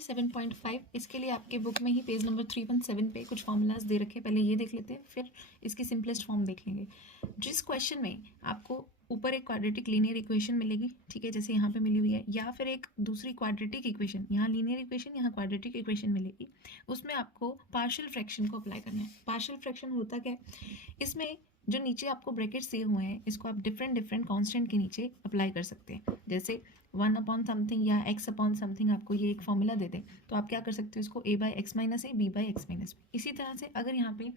7.5 इसके लिए आपके बुक में ही पेज नंबर 317 पे कुछ फॉर्मूलाज दे रखे हैं। पहले ये देख लेते हैं, फिर इसकी सिंपलेस्ट फॉर्म देख लेंगे। जिस क्वेश्चन में आपको ऊपर एक क्वाड्रेटिक लीनियर इक्वेशन मिलेगी, ठीक है, जैसे यहाँ पे मिली हुई है, या फिर एक दूसरी क्वाड्रेटिक इक्वेशन, यहाँ लीनियर इक्वेशन, यहाँ क्वाड्रेटिक इक्वेशन मिलेगी, उसमें आपको पार्शियल फ्रैक्शन को अप्लाई करना है। पार्शियल फ्रैक्शन होता क्या है, इसमें जो नीचे आपको ब्रैकेट्स दिए हुए हैं इसको आप डिफरेंट डिफरेंट कांस्टेंट के नीचे अप्लाई कर सकते हैं। जैसे 1 अपॉन समथिंग या x अपॉन समथिंग आपको ये एक फॉर्मूला दे दें तो आप क्या कर सकते हो, इसको a by x minus A, b by x minus B. इसी तरह से अगर यहाँ पे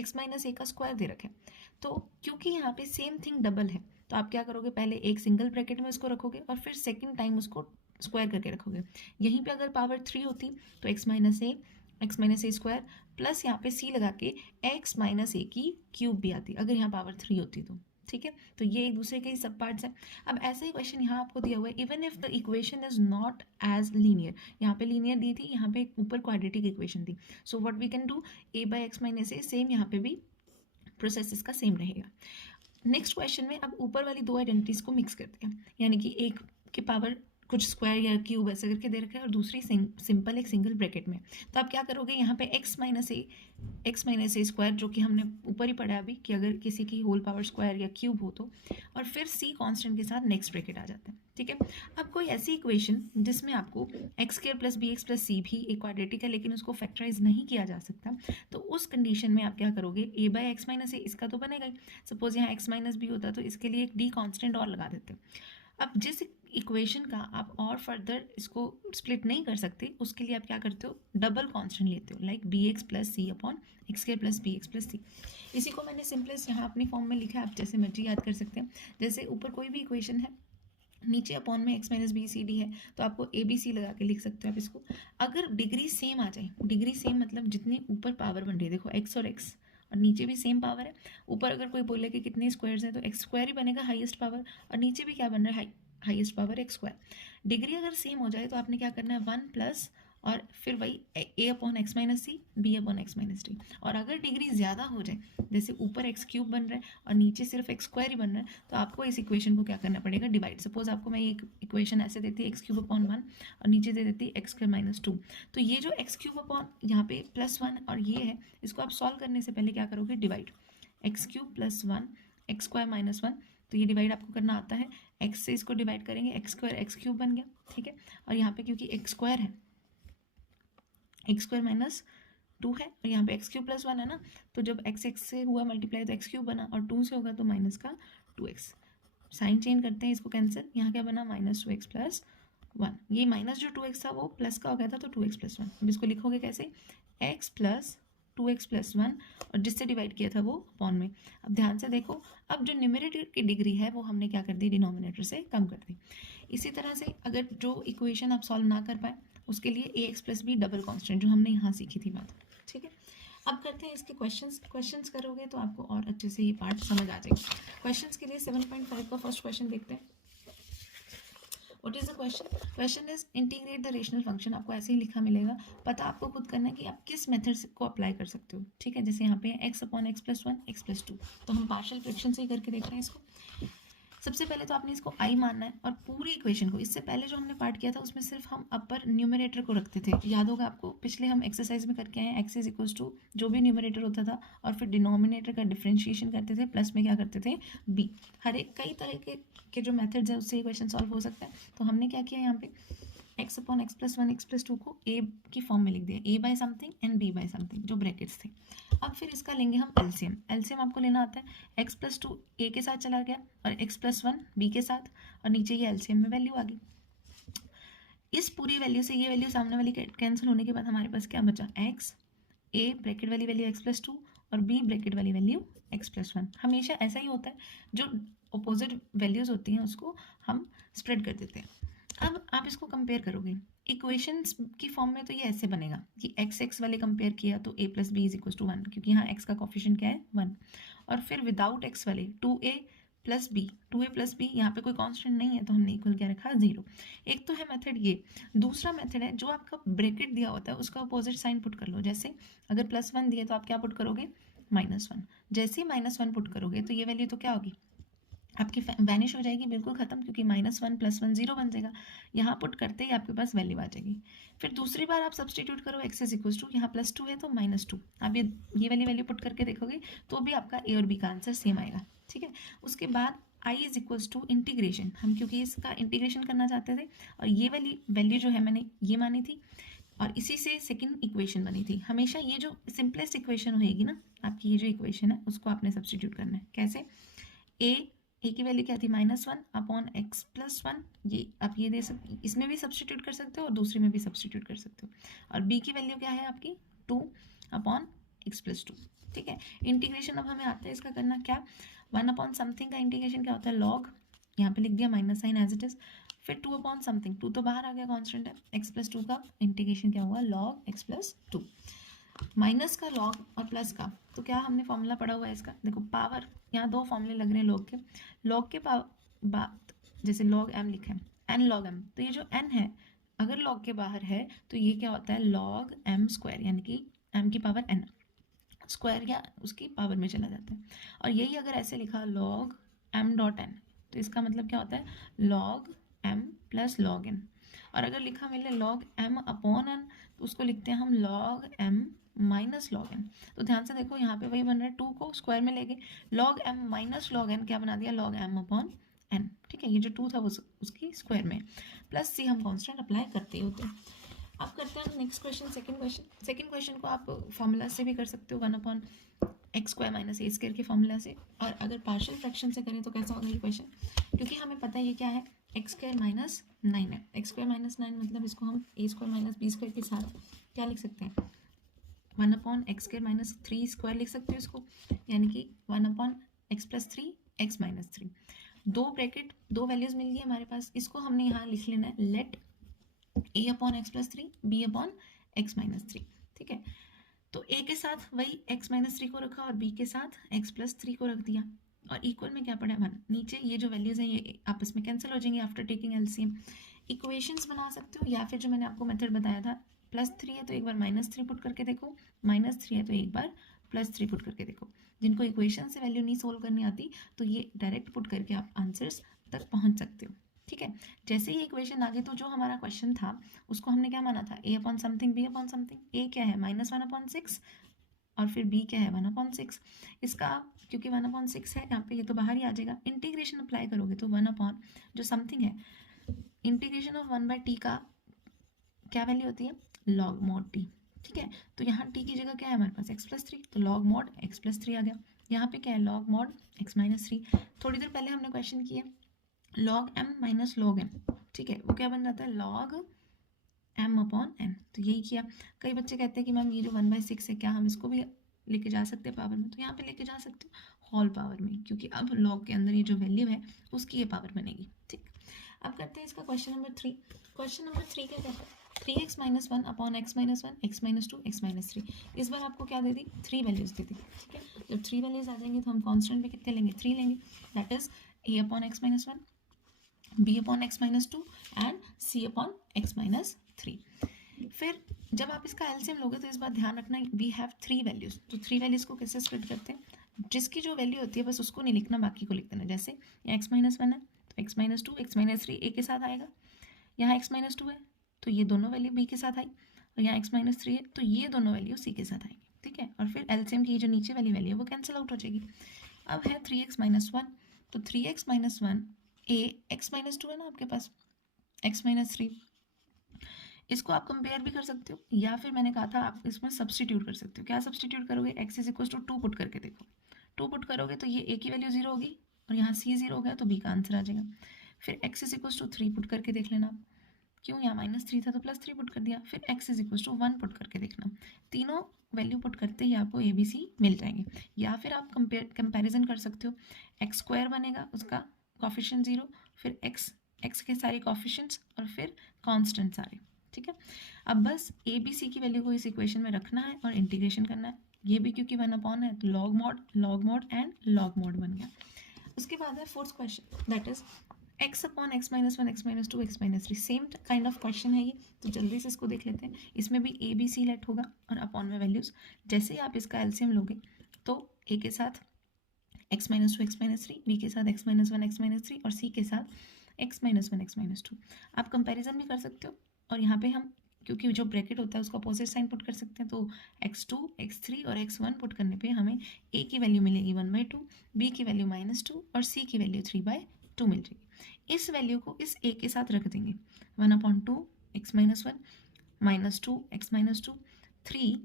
x माइनस ए का स्क्वायर दे रखे तो क्योंकि यहाँ पे सेम थिंग डबल है तो आप क्या करोगे, पहले एक सिंगल ब्रैकेट में उसको रखोगे और फिर सेकेंड टाइम उसको स्क्वायर करके रखोगे। यहीं पे अगर पावर 3 होती तो x माइनस ए स्क्वायर प्लस यहाँ पे c लगा के x माइनस ए की क्यूब भी आती अगर यहाँ पावर 3 होती तो, ठीक है। तो ये एक दूसरे के ही सब पार्ट्स हैं। अब ऐसा ही क्वेश्चन यहाँ आपको दिया हुआ है, even if the equation is not as linear, यहाँ पे लीनियर दी थी, यहाँ पे ऊपर क्वाड्रेटिक इक्वेशन थी, so what we can do, a by x minus A, same यहाँ पे भी प्रोसेस इसका सेम रहेगा। नेक्स्ट क्वेश्चन में अब ऊपर वाली दो आइडेंटिटीज को मिक्स करते हैं, यानी कि एक की पावर कुछ स्क्वायर या क्यूब ऐसे करके दे रखा है और दूसरी सिंपल एक सिंगल ब्रैकेट में। तो आप क्या करोगे, यहाँ पे x माइनस ए स्क्वायर जो कि हमने ऊपर ही पढ़ा अभी कि अगर किसी की होल पावर स्क्वायर या क्यूब हो तो, और फिर c कांस्टेंट के साथ नेक्स्ट ब्रैकेट आ जाता है, ठीक है। अब कोई ऐसी इक्वेशन जिसमें आपको x square plus b x plus c भी एक क्वाड्रेटिक है लेकिन उसको फैक्टराइज नहीं किया जा सकता, तो उस कंडीशन में आप क्या करोगे, a बाई एक्स माइनस ए इसका तो बनेगा ही, सपोज यहाँ x माइनस बी होता तो इसके लिए एक d कांस्टेंट और लगा देते। अब जिस इक्वेशन का आप और फर्दर इसको स्प्लिट नहीं कर सकते उसके लिए आप क्या करते हो, डबल कांस्टेंट लेते हो, like b x plus c upon x square plus b x plus c. इसी को मैंने सिंपलेस्ट यहाँ अपनी फॉर्म में लिखा है, आप जैसे मर्जी याद कर सकते हैं। जैसे ऊपर कोई भी इक्वेशन है, नीचे अपॉन में x minus B C D है, तो आपको ए बी सी लगा के लिख सकते हो आप इसको। अगर डिग्री सेम आ जाए, डिग्री सेम मतलब जितनी ऊपर पावर बन रही है, देखो x और नीचे भी सेम पावर है, ऊपर अगर कोई बोले कि कितने स्क्वायर्स हैं तो एक्स स्क्वायर ही बनेगा हाईएस्ट पावर, और नीचे भी क्या बन रहा है, highest power x square. Degree अगर सेम हो जाए तो आपने क्या करना है, 1 प्लस और फिर वही a upon x minus C, B upon x minus D. और अगर डिग्री ज़्यादा हो जाए, जैसे ऊपर एक्स क्यूब बन रहा है और नीचे सिर्फ एक्स स्क्वायर ही बन रहा है, तो आपको इस इक्वेशन को क्या करना पड़ेगा, डिवाइड। सपोज आपको मैं ये इक्वेशन ऐसे देती है, एक्स क्यूब अपॉन 1 और नीचे दे देती है एक्स स्क्वायर माइनस 2, तो ये जो एक्स क्यूब अपॉन यहाँ पे प्लस 1 और ये है, इसको आप सॉल्व करने से पहले क्या करोगे, divide. X cube plus 1 x square minus 1, तो ये डिवाइड आपको करना आता है, एक्स से इसको डिवाइड करेंगे, एक्स स्क्वायर एक्स क्यूब बन गया, ठीक है। और यहाँ पे क्योंकि एक्स स्क्वायर है, एक्स स्क्वायर माइनस 2 है और यहाँ पे एक्स क्यूब प्लस 1 है ना, तो जब एक्स एक्स से हुआ मल्टीप्लाई तो एक्स क्यूब बना, और 2 से होगा तो माइनस का 2x। साइन चेंज करते हैं इसको कैंसिल, यहाँ क्या बना, माइनस 2x प्लस 1। ये माइनस जो 2x था वो प्लस का हो गया था तो 2x प्लस 1। अब इसको लिखोगे कैसे, x प्लस 2x प्लस 1, और जिससे डिवाइड किया था वो अपॉन में। अब ध्यान से देखो, अब जो न्यूमरेटर की डिग्री है वो हमने क्या कर दी, डिनोमिनेटर से कम कर दी। इसी तरह से अगर जो इक्वेशन आप सॉल्व ना कर पाए उसके लिए a x plus b double constant जो हमने यहाँ सीखी थी बात, ठीक है। अब करते हैं इसके क्वेश्चंस करोगे तो आपको और अच्छे से ये पार्ट समझ आ जाएगा। क्वेश्चंस के लिए 7.5 का फर्स्ट क्वेश्चन देखते हैं। What is the question, question is integrate the rational function. आपको ऐसे ही लिखा मिलेगा, पता आपको खुद करना है कि आप किस मेथड को अप्लाई कर सकते हो, ठीक है। जैसे यहाँ पे x upon x plus 1 x plus 2, तो हम पार्शियल फ्रैक्शन से ही करके देख रहे हैं इसको। सबसे पहले तो आपने इसको आई मानना है और पूरी इक्वेशन को, इससे पहले जो हमने पार्ट किया था उसमें सिर्फ हम अपर न्यूमरेटर को रखते थे, याद होगा आपको, पिछले हम एक्सरसाइज में करके आए, एक्स इज इक्वल्स टू जो भी न्यूमरेटर होता था और फिर डिनोमिनेटर का डिफ्रेंशिएशन करते थे, प्लस में क्या करते थे, बी। हर एक कई तरह के जो मेथड्स है उससे इक्वेशन सॉल्व हो सकता है। तो हमने क्या किया, यहाँ पे x upon x plus 1 x plus 2 को ए की फॉर्म में लिख दिया, a by something and b by something जो ब्रैकेट्स थे। अब फिर इसका लेंगे हम एलसीएम। एलसीएम आपको लेना आता है, एक्स प्लस 2 ए के साथ चला गया और एक्स प्लस 1 बी के साथ, और नीचे ये एलसीएम में वैल्यू आ गई। इस पूरी वैल्यू से ये वैल्यू सामने वाली कैंसिल होने के बाद हमारे पास क्या बचा, एक्स, ए ब्रैकेट वाली वैल्यू एक्स प्लस 2 और बी ब्रैकेट वाली वैल्यू एक्स प्लस 1। हमेशा ऐसा ही होता है, जो अपोजिट वैल्यूज होती हैं उसको हम स्प्रेड कर देते हैं। अब आप इसको कंपेयर करोगे इक्वेशंस की फॉर्म में, तो ये ऐसे बनेगा कि एक्स एक्स वाले कंपेयर किया तो a plus B is equal to 1, क्योंकि यहाँ x का कॉफिशिएंट क्या है 1। और फिर विदाउट x वाले 2a plus B, 2a plus B, यहाँ पे कोई कांस्टेंट नहीं है तो हमने इक्वल क्या रखा, 0। एक तो है मेथड ये। दूसरा मेथड है, जो आपका ब्रैकेट दिया होता है उसका अपोजिट साइन पुट कर लो। जैसे अगर प्लस 1 दिया तो आप क्या पुट करोगे, -1। जैसे ही -1 पुट करोगे तो ये वैल्यू तो क्या होगी, आपकी वैनिश हो जाएगी, बिल्कुल खत्म, क्योंकि -1 + 1 0 बन जाएगा। यहाँ पुट करते ही आपके पास वैल्यू आ जाएगी। फिर दूसरी बार आप सब्सटीट्यूट करो, x इज इक्वल टू, यहाँ +2 है तो -2, आप ये वाली वैल्यू पुट करके देखोगे तो भी आपका ए और बी का आंसर सेम आएगा। ठीक है, उसके बाद i is equals to integration, हम क्योंकि इसका इंटीग्रेशन करना चाहते थे और ये वाली वैल्यू जो है मैंने ये मानी थी और इसी से सेकंड इक्वेशन बनी थी। हमेशा ये जो सिंपलेस्ट इक्वेशन होएगी ना आपकी, ये जो इक्वेशन है उसको आपने सब्सटीट्यूट करना है। कैसे? ए की वैल्यू क्या थी? -1/x+1, ये आप ये दे सकते, इसमें भी सब्सटीट्यूट कर सकते हो और दूसरे में भी सब्सटीट्यूट कर सकते हो। और बी की वैल्यू क्या है आपकी? 2/x+2। ठीक है, इंटीग्रेशन अब हमें आता है इसका करना। क्या? 1/समथिंग का इंटीग्रेशन क्या होता है? लॉग, यहाँ पे लिख दिया minus sign as it is. फिर 2/समथिंग, 2 तो बाहर आ गया, कॉन्स्टेंट है। x+2 का इंटीग्रेशन क्या हुआ? Log x+2। माइनस का लॉग और प्लस का, तो क्या हमने फॉर्मूला पढ़ा हुआ है इसका? देखो पावर, यहाँ दो फॉर्मूले लग रहे हैं लॉग के बाद जैसे लॉग m लिखा है, n log m, तो ये जो n है अगर लॉग के बाहर है तो ये क्या होता है? लॉग m स्क्वायर, यानी कि m की पावर n स्क्वायर या उसकी पावर में चला जाता है। और यही अगर ऐसे लिखा लॉग m.n, तो इसका मतलब क्या होता है? Log m + log n। और अगर लिखा मिले लॉग m/n, तो उसको लिखते हैं हम लॉग m - log n। तो ध्यान से देखो, यहाँ पे वही बन रहा है, 2 को स्क्वायर में लेके लॉग m - log n क्या बना दिया? Log m/n। ठीक है, ये जो 2 था वो उसकी स्क्वायर में, प्लस c हम कॉन्स्टेंट अप्लाई करते ही होते हैं। अब करते हैं नेक्स्ट क्वेश्चन, सेकंड क्वेश्चन को आप फॉर्मूला से भी कर सकते हो, 1/x² - a² के फॉर्मूला से। और अगर पार्शियल फ्रैक्शन से करें तो कैसा होगा ये क्वेश्चन? क्योंकि हमें पता है ये क्या है, x² - 9 है। x² - 9 मतलब इसको हम a² - b² के साथ क्या लिख सकते हैं? 1/x² - 3² लिख सकते हो इसको, यानी कि 1/x+3 x - 3। दो ब्रैकेट, दो वैल्यूज मिल गई हमारे पास, इसको हमने यहाँ लिख लेना है, लेट a/x+3 b/x - 3। ठीक है, तो a के साथ वही x - 3 को रखा और b के साथ x+3 को रख दिया, और इक्वल में क्या पड़ा? 1। नीचे ये जो वैल्यूज हैं ये आपस में कैंसिल हो जाएंगे आफ्टर टेकिंग एलसीएम। इक्वेशंस बना सकते हो, या फिर जो मैंने आपको मेथड बताया था, +3 है तो एक बार -3 पुट करके देखो, -3 है तो एक बार +3 पुट करके देखो। जिनको इक्वेशन से वैल्यू नहीं सोल्व करनी आती तो ये डायरेक्ट पुट करके आप आंसर्स तक पहुंच सकते हो। ठीक है, जैसे ही इक्वेशन आ गई तो जो हमारा क्वेश्चन था उसको हमने क्या माना था? a/समथिंग b/समथिंग। a क्या है? -1/6 और फिर b क्या है? 1/6। इसका क्योंकि 1/6 है यहाँ पे, ये तो बाहर ही आ जाएगा। इंटीग्रेशन अप्लाई करोगे तो 1/ जो समथिंग है, इंटीग्रेशन ऑफ 1/t का क्या वैल्यू होती है? log mod t। ठीक है, तो यहाँ t की जगह क्या है हमारे पास? x+3, तो log mod x+3 आ गया। यहाँ पे क्या है? log mod x - 3। थोड़ी देर पहले हमने क्वेश्चन किया log m - log n। ठीक है, वो क्या बन जाता है? log m/n। तो यही किया। कई बच्चे कहते हैं कि मैम ये जो 1/6 है क्या हम इसको भी लेके जा सकते हैं पावर में? तो यहाँ पे लेके जा सकते हो होल पावर में, क्योंकि अब log के अंदर ये जो वैल्यू है उसकी ये पावर बनेगी। ठीक, अब करते हैं इसका क्वेश्चन नंबर 3। क्वेश्चन नंबर 3 क्या कहता है? 3x - 1/x - 1 x - 2 x - 3। इस बार आपको क्या दे दी? 3 वैल्यूज दे दी। ठीक है, जब 3 वैल्यूज आ जाएंगे तो हम कॉन्स्टेंट भी कितने लेंगे? 3 लेंगे। That is a/x - 1, b/x - 2 and c/x - 3। फिर जब आप इसका एलसीएम लोगे तो इस बार ध्यान रखना, वी हैव 3 वैल्यूज। तो 3 वैल्यूज को कैसे स्प्लिट करते हैं? जिसकी जो वैल्यू होती है बस उसको नहीं लिखना, बाकी को लिख देना। जैसे x - 1 है तो x - 2 x - 3 a के साथ आएगा, यहाँ x - 2 है तो ये दोनों वैल्यू b के साथ आई, और यहाँ x - 3 है तो ये दोनों वैल्यू c के साथ आएंगी। ठीक है, और फिर एलसीएम की जो नीचे वाली वैल्यू है वो कैंसिल आउट हो जाएगी। अब है 3x - 1, तो 3x - 1 a x - 2 है ना आपके पास, x - 3, इसको आप कंपेयर भी कर सकते हो, या फिर मैंने कहा था आप इसमें सब्सटीट्यूट कर सकते हो। क्या सब्सटीट्यूट करोगे? x = 2 पुट करके देखो। 2 पुट करोगे तो ये a की वैल्यू 0 होगी और यहाँ c 0 हो गया तो b का आंसर आ जाएगा। फिर x = 3 पुट करके देख लेना, क्यों? यहाँ -3 था तो +3 पुट कर दिया। फिर x = 1 पुट करके देखना, तीनों वैल्यू पुट करते ही आपको a b c मिल जाएंगे। या फिर आप कंपेरिजन कर सकते हो, x² बनेगा उसका कॉफिशिएंट 0, फिर x के सारे कॉफिशिएंट्स और फिर कॉन्स्टेंट सारे। ठीक है, अब बस a b c की वैल्यू को इस इक्वेशन में रखना है और इंटीग्रेशन करना है। ये भी क्योंकि 1/, है तो log mod and log mod बन गया। उसके बाद है fourth question, that is x/x - 1 x - 2 x - 3। Same kind of question है ये, तो जल्दी से इसको देख लेते हैं। इसमें भी a b c लेट होगा और अपॉन में वैल्यूज। जैसे ही आप इसका एलसीएम लोगे तो a के साथ x minus two x minus three, B के साथ x minus one x minus three और सी के साथ x minus one x minus two. आप कंपेरिजन भी कर सकते हो और यहाँ पे हम क्योंकि जो ब्रैकेट होता है उसका अपोजिट साइन पुट कर सकते हैं, तो x2 x3 और x1 पुट करने पे हमें a की वैल्यू मिलेगी 1/2, b की वैल्यू -2 और c की वैल्यू 3/2 मिल जाएगी। इस वैल्यू को इस a के साथ रख देंगे, 1/2 x minus one -2 x minus to 3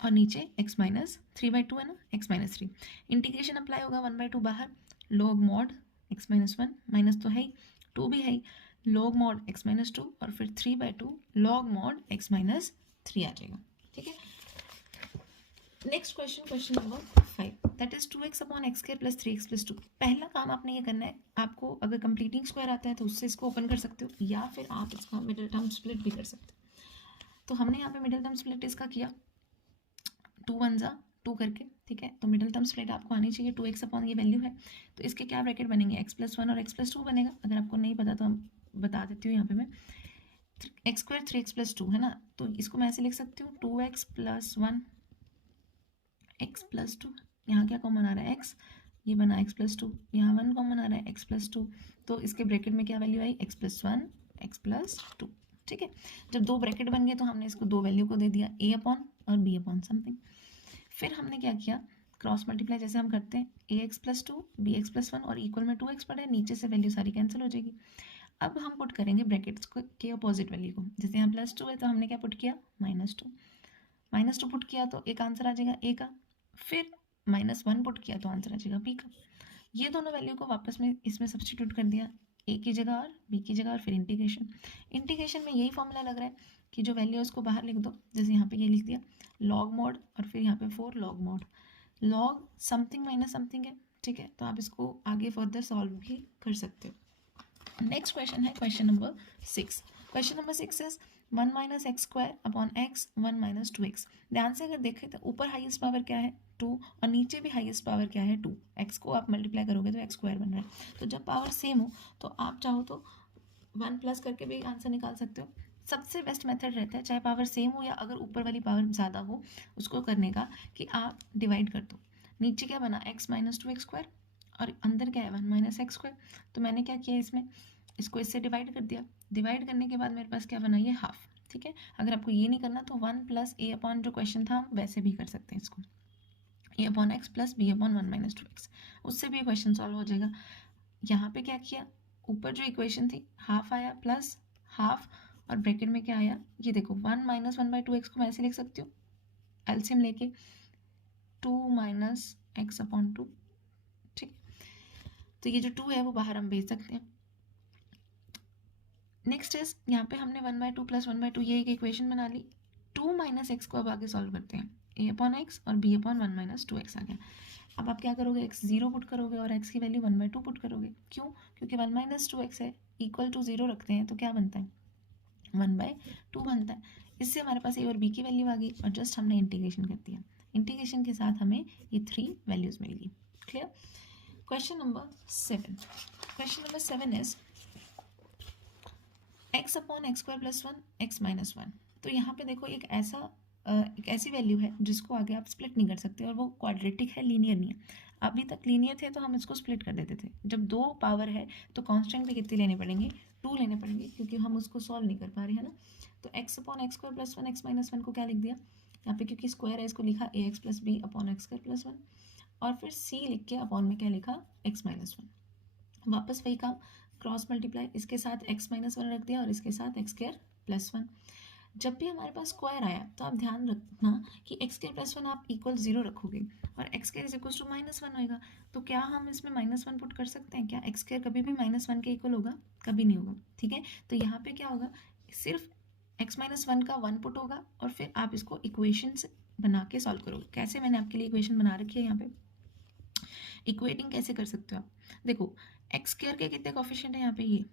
और नीचे x माइनस 3/2 है ना, x माइनस 3। इंटीग्रेशन अप्लाई होगा, 1/2 बाहर, log mod x minus one, minus तो है ही, 2 भी है ही, लॉग मॉड x माइनस 2 और फिर 3/2 लॉग मॉड x माइनस 3 आ जाएगा। ठीक है, next question, question number 5, that is 2x upon x square plus 3x plus 2। पहला काम आपने ये करना है, आपको अगर कंप्लीटिंग स्क्वायर आता है तो उससे इसको ओपन कर सकते हो या फिर आप इसका मिडिल टर्म स्प्लिट भी कर सकते हो। तो हमने यहाँ पे मिडिल टर्म स्प्लिट इसका किया, 2 1 जा 2 करके। ठीक है, तो मिडिल टर्म स्प्लिट आपको आनी चाहिए, 2x अपॉन ये वैल्यू है तो इसके क्या ब्रैकेट बनेंगे, x प्लस वन और x प्लस टू बनेगा। अगर आपको नहीं पता तो हम बता देती हूँ, यहाँ पे मैं x square 3x plus two है ना, तो इसको मैं ऐसे लिख सकती हूँ 2x plus one x plus to, यहाँ क्या कॉमन आ रहा है x, ये बना x प्लस टू, यहाँ 1 कॉमन आ रहा है x प्लस टू, तो इसके ब्रैकेट में क्या value I, x plus one x plus to. ठीक है, जब दो ब्रैकेट बन गए तो हमने इसको दो वैल्यू को दे दिया, a अपॉन और b अपॉन समथिंग। फिर हमने क्या किया, क्रॉस मल्टीप्लाई जैसे हम करते हैं, a x plus two b x plus one और इक्वल में 2x पड़े, नीचे से वैल्यू सारी कैंसिल हो जाएगी। अब हम पुट करेंगे ब्रैकेट्स के अपोजिट वैल्यू को, जैसे यहाँ +2 है तो हमने क्या पुट किया, -2 पुट किया तो एक आंसर आ जाएगा a का, फिर -1 पुट किया तो आंसर आ जाएगा b का। ये दोनों वैल्यू को वापस में इसमें सब्सटीट्यूट कर दिया, a की जगह और b की जगह, और फिर इंटीग्रेशन में यही फॉर्मूला लग रहा है कि जो वैल्यू है उसको बाहर लिख दो, जैसे यहाँ पे ये लिख दिया लॉग मॉड और फिर यहाँ पे 4 log mod, log something minus something है। ठीक है, तो आप इसको आगे फर्दर सॉल्व भी कर सकते हो। नेक्स्ट क्वेश्चन है question number 6। Question number 6 is 1 minus x square upon x 1 minus 2x। ध्यान से अगर देखें तो ऊपर हाईएस्ट पावर क्या है 2 और नीचे भी हाईएस्ट पावर क्या है 2। एक्स को आप मल्टीप्लाई करोगे तो एक्स स्क्वायर बन रहा है, तो जब पावर सेम हो तो आप चाहो तो 1 प्लस करके भी आंसर निकाल सकते हो। सबसे बेस्ट मेथड रहता है, चाहे पावर सेम हो या अगर ऊपर वाली पावर ज़्यादा हो, उसको करने का कि आप डिवाइड कर दो। नीचे क्या बना x माइनस 2x स्क्वायर और अंदर क्या है 1 माइनस एक्स स्क्वायर, तो मैंने क्या किया इसमें, इसको इससे डिवाइड कर दिया। डिवाइड करने के बाद मेरे पास क्या बना, ये हाफ। ठीक है, अगर आपको ये नहीं करना तो 1 प्लस a अपॉन जो क्वेश्चन था हम वैसे भी कर सकते हैं इसको, a upon x plus b upon 1 minus 2x, उससे भी क्वेश्चन सॉल्व हो जाएगा। यहाँ पे क्या किया, ऊपर जो इक्वेशन थी हाफ आया प्लस हाफ और ब्रैकेट में क्या आया, ये देखो 1 माइनस 1/2x को मैं ऐसे लिख सकती हूँ, एलसीएम लेके 2 माइनस एक्स अपॉन 2। ठीक, तो ये जो 2 है वो बाहर हम भेज सकते हैं। नेक्स्ट इज यहाँ पे हमने 1/2 प्लस 1/2 ये एक इक्वेशन बना ली। 2 माइनस एक्स को अब आगे सॉल्व करते हैं, a अपॉन एक्स और b अपॉन 1 माइनस 2x आ गया। अब आप क्या करोगे, x 0 पुट करोगे और x की वैल्यू 1/2 पुट करोगे। क्यों, क्योंकि 1 माइनस 2x है, इक्वल टू 0 रखते हैं तो क्या बनता है 1/2 बनता है। इससे हमारे पास a और b की वैल्यू आ गई और जस्ट हमने इंटीग्रेशन कर दिया। इंटीग्रेशन के साथ हमें ये 3 वैल्यूज मिल गई। Clear. Question number 7। Question number 7 is x upon x square plus 1 x minus 1। तो यहाँ पे देखो एक ऐसी वैल्यू है जिसको आगे आप स्प्लिट नहीं कर सकते और वो क्वाड्रेटिक है, लीनियर नहीं है। अभी तक लीनियर थे तो हम इसको स्प्लिट कर देते थे, जब दो पावर है तो कांस्टेंट भी कितने लेने पड़ेंगे, 2 लेने पड़ेंगे, क्योंकि हम उसको सॉल्व नहीं कर पा रहे हैं ना। तो x upon x square plus 1 x minus 1 को क्या लिख दिया, यहाँ पे क्योंकि स्क्वायर है इसको लिखा ax plus B upon x square plus 1 और फिर c लिख के अपॉन में क्या लिखा x माइनस 1। वापस वही काम, क्रॉस मल्टीप्लाई, इसके साथ x माइनस 1 रख दिया और इसके साथ एक्स स्क्वायर प्लस 1। जब भी हमारे पास स्क्वायर आया तो आप ध्यान रखना कि एक्स स्क्वायर प्लस 1 आप इक्वल 0 रखोगे और x square is equal to -1 होगा। तो क्या हम इसमें -1 पुट कर सकते हैं, क्या एक्स स्क्वायर कभी भी -1 के इक्वल होगा, कभी नहीं होगा। ठीक है, तो यहाँ पे क्या होगा, सिर्फ x माइनस 1 का 1 पुट होगा और फिर आप इसको इक्वेशन से बना के सॉल्व करोगे। कैसे, मैंने आपके लिए इक्वेशन बना रखी है यहाँ पे। इक्वेटिंग कैसे कर सकते हो आप, देखो एक्स स्क्वायर के कितने कॉफिशिएंट है यहाँ पे, ये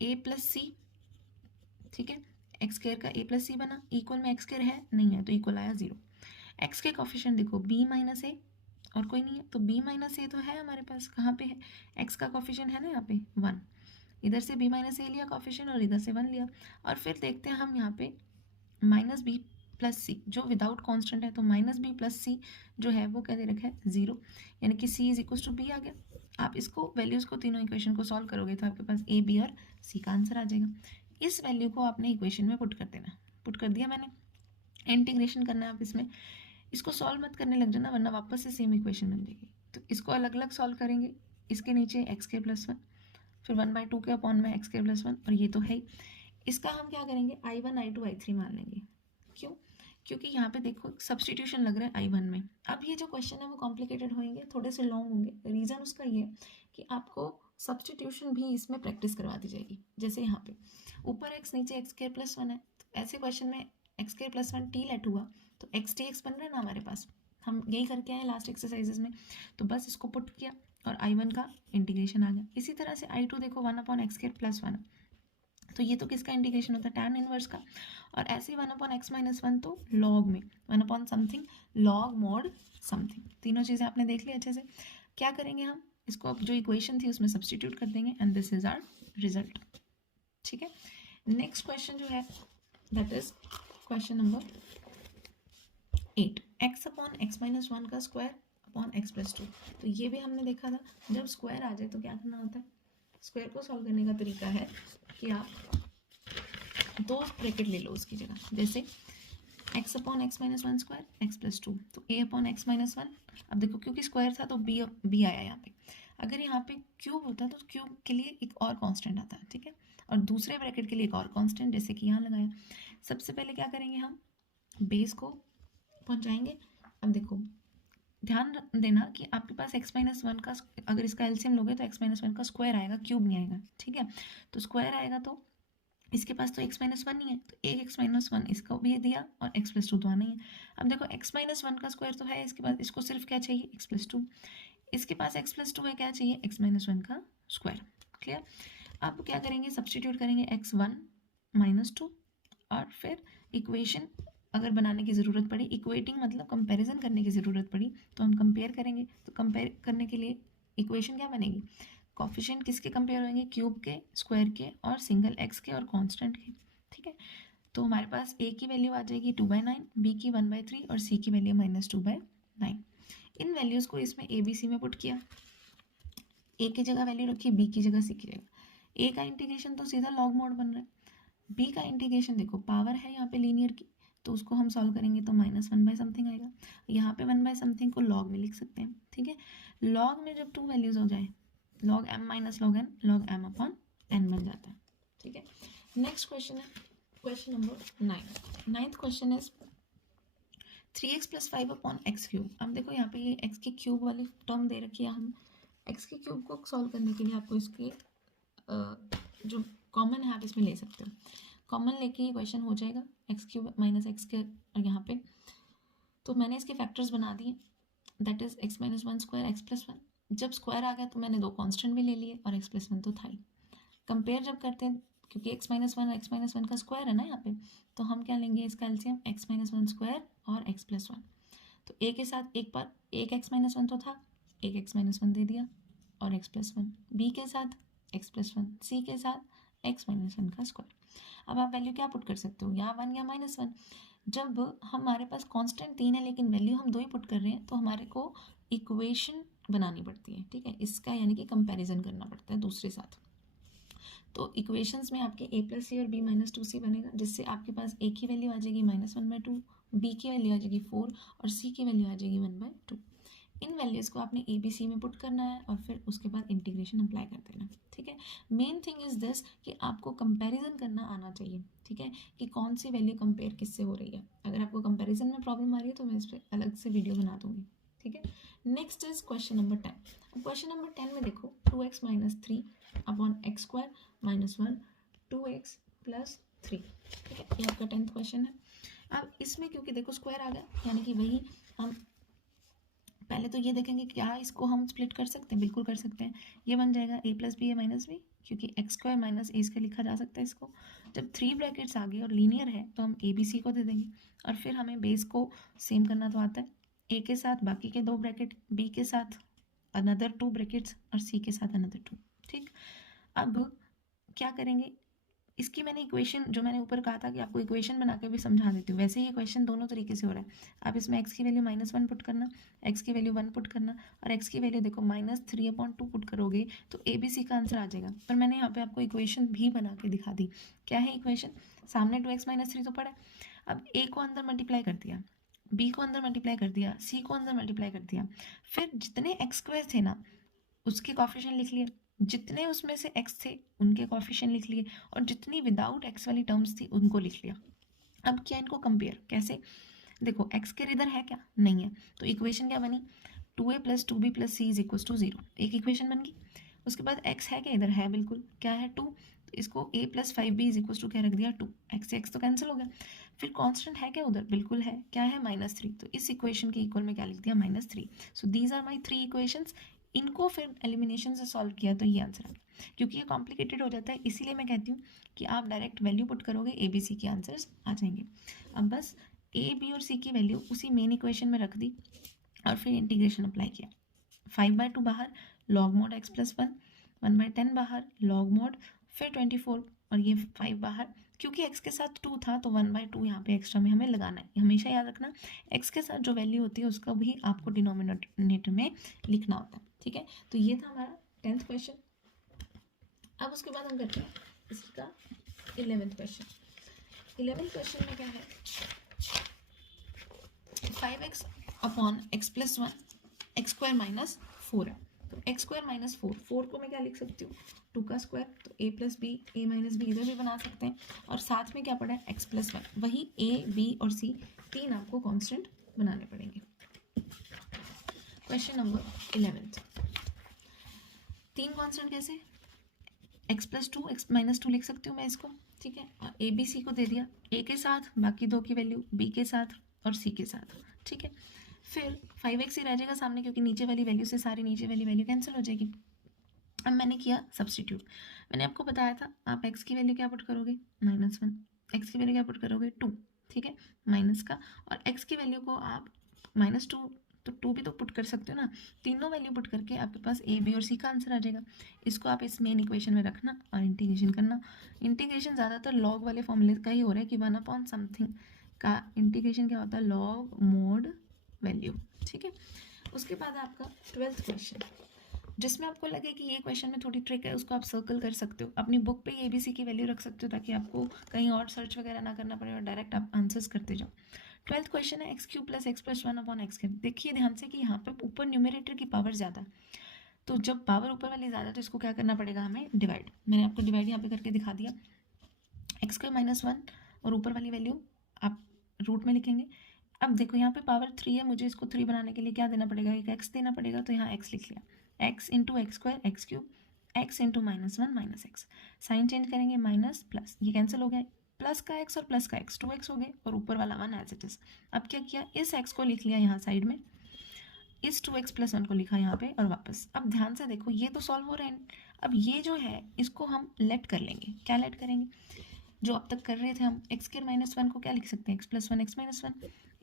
a प्लस सी। ठीक है, एक्स स्क्वायर का a प्लस सी बना, इक्वल में एक्स स्क्वायर है नहीं है तो इक्वल आया 0। एक्स के कॉफिशिएंट देखो b माइनस ए और कोई नहीं है, तो b माइनस ए तो है हमारे पास, कहाँ पे है, एक्स का कॉफिशिएंट है ना यहाँ पे 1, इधर से b माइनस ए लिया कॉफिशिएंट और इधर से 1 लिया। और फिर देखते हैं हम यहाँ पे -b प्लस सी, जो विदाउट कांस्टेंट है तो माइनस बी प्लस सी जो है वो क्या दे रखा है 0, यानी कि सी इज इक्वल टू बी आ गया। आप इसको वैल्यूज़ को तीनों इक्वेशन को सॉल्व करोगे तो आपके पास ए बी और सी का आंसर आ जाएगा। इस वैल्यू को आपने इक्वेशन में पुट कर देना, पुट कर दिया मैंने, इंटीग्रेशन करना है आप इसमें। इसको सॉल्व मत करने लग जाना वरना वापस से सेम इक्वेशन बन जाएगी। तो इसको अलग अलग सॉल्व करेंगे, इसके नीचे एक्स के प्लस 1, फिर 1/2 के अपॉन में एक्स के प्लस 1, और ये तो है ही। इसका हम क्या करेंगे I1 I2 I3 मान लेंगे। क्यों? क्योंकि यहाँ पे देखो सब्सटीट्यूशन लग रहा है I1 में। अब ये जो क्वेश्चन है वो कॉम्प्लिकेटेड होंगे, थोड़े से लॉन्ग होंगे। रीज़न उसका ये कि आपको सब्सटीट्यूशन भी इसमें प्रैक्टिस करवा दी जाएगी। जैसे यहाँ पे ऊपर एक्स नीचे एक्स के प्लस 1 है, तो ऐसे क्वेश्चन में एक्स के प्लस 1 टी लेट हुआ तो एक्स टी एक्स बन रहा है ना हमारे पास, हम यही करके आए लास्ट एक्सरसाइजेज में। तो बस इसको पुट किया और I1 का इंटीग्रेशन आ गया। इसी तरह से I2 देखो 1/x²+1, तो ये तो किसका इंटीग्रेशन होता है tan इनवर्स का, और ऐसे ही 1/x-1 तो लॉग में 1/समथिंग लॉग मॉड समथिंग। तीनों चीज़ें आपने देख ली अच्छे से। क्या करेंगे हम, इसको अब जो इक्वेशन थी उसमें सब्सटीट्यूट कर देंगे and this is our result. ठीक है, नेक्स्ट क्वेश्चन जो है that is question number 8, x/x-1 का स्क्वायर अपॉन x+2। तो ये भी हमने देखा था, जब स्क्वायर आ जाए तो क्या करना होता है। स्क्वायर को सॉल्व करने का तरीका है कि आप दो ब्रैकेट ले लो उसकी जगह, जैसे x/x-1 स्क्वायर x+2, तो a/x-1। अब देखो क्योंकि स्क्वायर था तो b आया यहाँ पे। अगर यहाँ पे क्यूब होता तो क्यूब के लिए एक और कांस्टेंट आता है, ठीक है, और दूसरे ब्रैकेट के लिए एक और कांस्टेंट, जैसे कि यहाँ लगाया। सबसे पहले क्या करेंगे, हम बेस को पहुँचाएंगे। अब देखो ध्यान देना कि आपके पास x-1 का, अगर इसका एलसीएम लोगे तो x-1 का स्क्वायर आएगा, क्यूब नहीं आएगा, ठीक है। तो स्क्वायर आएगा तो इसके पास तो x-1 नहीं है, तो एक x-1 इसको भी दिया और x+2 तो आना ही है। अब देखो x-1 का स्क्वायर तो है इसके पास, इसको सिर्फ क्या चाहिए x+2, इसके पास x+2 है, क्या चाहिए x-1 का स्क्वायर। क्लियर। अब क्या करेंगे, सब्सटीट्यूट करेंगे x1 - 2, और फिर इक्वेशन अगर बनाने की ज़रूरत पड़ी, इक्वेटिंग मतलब कंपैरिजन करने की ज़रूरत पड़ी तो हम कंपेयर करेंगे। तो कंपेयर करने के लिए इक्वेशन क्या बनेगी, कोफिशिएंट किसके कंपेयर होंगे, क्यूब के, स्क्वायर के, और सिंगल एक्स के, और कांस्टेंट के। ठीक है, तो हमारे पास a की वैल्यू आ जाएगी 2/9, b की 1/3 और c की वैल्यू -2/9। इन वैल्यूज़ को इसमें a b c में पुट किया, a की जगह वैल्यू रखी, b की जगह c की जगह। a का इंटीग्रेशन तो सीधा लॉग मोड बन रहा है, b का इंटीग्रेशन देखो पावर है यहाँ पे लीनियर की, तो उसको हम सॉल्व करेंगे तो -1/समथिंग आएगा। यहाँ पे 1/समथिंग को लॉग में लिख सकते हैं, ठीक है। लॉग में जब 2 वैल्यूज हो जाए, log m - log n, log m/n बन जाता है, ठीक है। नेक्स्ट क्वेश्चन है question number 9। Ninth question is 3x + 5/x³। अब देखो यहाँ पे ये x के क्यूब वाली टर्म दे रखी है, हम x के क्यूब को सॉल्व करने के लिए आपको इसके जो कॉमन है आप इसमें ले सकते हो। कॉमन लेके ये क्वेश्चन हो जाएगा x³ - x², और यहाँ पे तो मैंने इसके फैक्टर्स बना दिए, that is x-1 square x+1। जब स्क्वायर आ गया तो मैंने दो कांस्टेंट भी ले लिए और x+1 तो था ही। कंपेयर जब करते हैं, क्योंकि x-1 का स्क्वायर है ना यहाँ पे, तो हम क्या लेंगे, इसका एलसीएम x-1 स्क्वायर और x+1। तो a के साथ एक बार एक x-1 तो था, एक x-1 दे दिया और x+1, b के साथ x+1, c के साथ x-1 का स्क्वायर। अब आप वैल्यू क्या पुट कर सकते हो, या 1 या -1। जब हमारे पास कांस्टेंट 3 है लेकिन वैल्यू हम 2 ही पुट कर रहे हैं तो हमारे को इक्वेशन बनानी पड़ती है, ठीक है, इसका यानी कि कंपैरिजन करना पड़ता है दूसरे साथ। तो इक्वेशंस में आपके a + c और b - 2c बनेगा, जिससे आपके पास a की वैल्यू आ जाएगी -1/2, b की वैल्यू आ जाएगी 4 और c की वैल्यू आ जाएगी 1/2। इन वैल्यूज़ को आपने ए बी सी में पुट करना है और फिर उसके बाद इंटीग्रेशन अप्लाई कर देना, ठीक है। मेन थिंग इज दिस कि आपको कंपैरिजन करना आना चाहिए, ठीक है, कि कौन सी वैल्यू कंपेयर किससे हो रही है। अगर आपको कंपैरिजन में प्रॉब्लम आ रही है तो मैं इस पर अलग से वीडियो बना दूंगी, ठीक है। Next is question number 10। अब क्वेश्चन नंबर 10 में देखो 2x - 3/x² - 1 2x + 3, ठीक है, ये आपका 10th क्वेश्चन है। अब इसमें क्योंकि देखो स्क्वायर आ गया, यानी कि वही हम पहले तो ये देखेंगे क्या इसको हम स्प्लिट कर सकते हैं, बिल्कुल कर सकते हैं। ये बन जाएगा a + b a - b, क्योंकि x² - a² लिखा जा सकता है इसको। जब 3 ब्रैकेट्स आ गए और लीनियर है तो हम a b c को दे देंगे, और फिर हमें बेस को सेम करना तो आता है, a के साथ बाकी के 2 ब्रैकेट, b के साथ अनदर 2 ब्रैकेट्स और c के साथ अनदर 2, ठीक। अब क्या करेंगे, इसकी मैंने इक्वेशन, जो मैंने ऊपर कहा था कि आपको इक्वेशन बना के भी समझा देती हूँ, वैसे ही इक्वेशन दोनों तरीके से हो रहा है। आप इसमें x की वैल्यू -1 पुट करना, x की वैल्यू 1 पुट करना, और x की वैल्यू देखो -3/2 पुट करोगे तो ABC का आंसर आ जाएगा। पर मैंने यहाँ पे आपको इक्वेशन भी बना के दिखा दी। क्या है इक्वेशन? सामने 2x - 3 तो पड़ा है। अब a को अंदर मल्टीप्लाई कर दिया, b को अंदर मल्टीप्लाई कर दिया, c को अंदर मल्टीप्लाई कर दिया, फिर जितने x² थे ना उसके कॉफिशिएंट लिख लिए, जितने उसमें से x थे उनके कॉफिशिएंट लिख लिए, और जितनी विदाउट x वाली टर्म्स थी उनको लिख लिया। अब क्या इनको कंपेयर कैसे? देखो x के इधर है क्या? नहीं है, तो इक्वेशन क्या बनी? 2a + 2b + c = 0, एक इक्वेशन बन गई। उसके बाद x है क्या? इधर है बिल्कुल, क्या है? 2, तो इसको a + 5b = क्या रख दिया? 2, x से x तो कैंसिल हो गया। फिर कांस्टेंट है क्या उधर? बिल्कुल है, क्या है? -3, तो इस इक्वेशन के इक्वल में क्या लिख दिया? -3। So these are my 3 equations. इनको फिर एलिमिनेशन से सॉल्व किया तो ये आंसर आ गया। क्योंकि ये कॉम्प्लिकेटेड हो जाता है, इसीलिए मैं कहती हूँ कि आप डायरेक्ट वैल्यू पुट करोगे, ABC के आंसर्स आ जाएंगे। अब बस a, b और c की वैल्यू उसी मेन इक्वेशन में रख दी और फिर इंटीग्रेशन अप्लाई किया। 5/2 बाहर, log mod x + 1, 1/10 बाहर, log mod, फिर 24 और ये 5 बाहर। क्योंकि x के साथ 2 था तो 1/2 यहाँ पे एक्स्ट्रा में हमें लगाना है। हमेशा याद रखना, x के साथ जो वैल्यू होती है उसका भी आपको डिनोमिनेटर में लिखना होता है, ठीक है। तो ये था हमारा 10th क्वेश्चन। अब उसके बाद हम करते हैं इसका 11th क्वेश्चन। 11th क्वेश्चन में क्या है? 5x अपॉन x + 1 x² - 4 है। तो x² - 4, 4 को मैं क्या लिख सकती हूँ? 2 का स्क्वायर, तो a + b, a - b इधर भी बना सकते हैं। और साथ में क्या पड़ा है? x + 1, वही a, b और c तीन आपको कांस्टेंट बनाने पड़ेंगे। क्वेश्चन नंबर 11, तीन कांस्टेंट कैसे? x + 2, x - 2 लिख सकती हूँ मैं इसको, ठीक है। और a b c को दे दिया, a के साथ बाकी दो की वैल्यू, b के साथ और c के साथ, ठीक है। फिर 5x ही रह जाएगा सामने, क्योंकि नीचे वाली वैल्यू से सारी नीचे वाली वैल्यू कैंसिल हो जाएगी। अब मैंने किया सब्सटीट्यूट। मैंने आपको बताया था आप x की वैल्यू क्या पुट करोगे? -1, x की वैल्यू क्या पुट करोगे? 2, ठीक है, माइनस का, और x की वैल्यू को आप -2, तो 2 भी तो पुट कर सकते हो ना। तीनों वैल्यू पुट करके आपके पास a, b और c का आंसर आ जाएगा। इसको आप इस मेन इक्वेशन में रखना और इंटीग्रेशन करना। इंटीग्रेशन ज़्यादातर लॉग वाले फॉर्मूले का ही हो रहा है कि 1/समथिंग का इंटीग्रेशन क्या होता है? लॉग मोड वैल्यू, ठीक है। उसके बाद आपका 12th क्वेश्चन, जिसमें आपको लगे कि ये क्वेश्चन में थोड़ी ट्रिक है, उसको आप सर्कल कर सकते हो, अपनी बुक पे ABC की वैल्यू रख सकते हो, ताकि आपको कहीं और सर्च वगैरह ना करना पड़े और डायरेक्ट आप आंसर्स करते जाओ। 12th क्वेश्चन है x³ + x + 1/x²। देखिए ध्यान से कि यहाँ पे ऊपर न्यूमरेटर की पावर ज़्यादा है, तो जब पावर ऊपर वाली ज़्यादा तो इसको क्या करना पड़ेगा? हमें डिवाइड। मैंने आपको डिवाइड यहाँ पे करके दिखा दिया। x² - 1 और ऊपर वाली वैल्यू आप रूट में लिखेंगे। अब देखो यहाँ पे पावर 3 है, मुझे इसको 3 बनाने के लिए क्या देना पड़ेगा? एक x देना पड़ेगा, तो यहाँ x लिख लिया, x × x² x³ x × -1 -x। Sign change करेंगे, माइनस प्लस, ये कैंसिल हो गया, प्लस का x और प्लस का x 2x हो गए, और ऊपर वाला 1 एज इट इज। अब क्या किया? इस x को लिख लिया यहाँ साइड में, इस 2x + 1 को लिखा यहाँ पे, और वापस। अब ध्यान से देखो, ये तो सॉल्व हो रहे हैं। अब ये जो है इसको हम लेट कर लेंगे। क्या लेट करेंगे? जो अब तक कर रहे थे हम, x² - 1 को क्या लिख सकते हैं? x + 1 x - 1,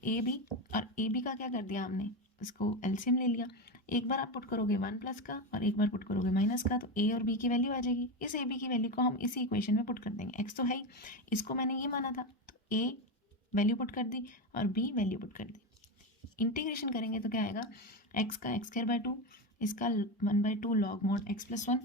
a b, और a b का क्या कर दिया हमने? इसको एलसीएम ले लिया। एक बार आप पुट करोगे 1 प्लस का और एक बार पुट करोगे माइनस का, तो a और b की वैल्यू आ जाएगी। इस a b की वैल्यू को हम इसी इक्वेशन में पुट कर देंगे। x तो है ही, इसको मैंने ये माना था, तो a वैल्यू पुट कर दी और b वैल्यू पुट कर दी। इंटीग्रेशन करेंगे तो क्या आएगा? x का x²/2, इसका 1/2 log mod x + 1,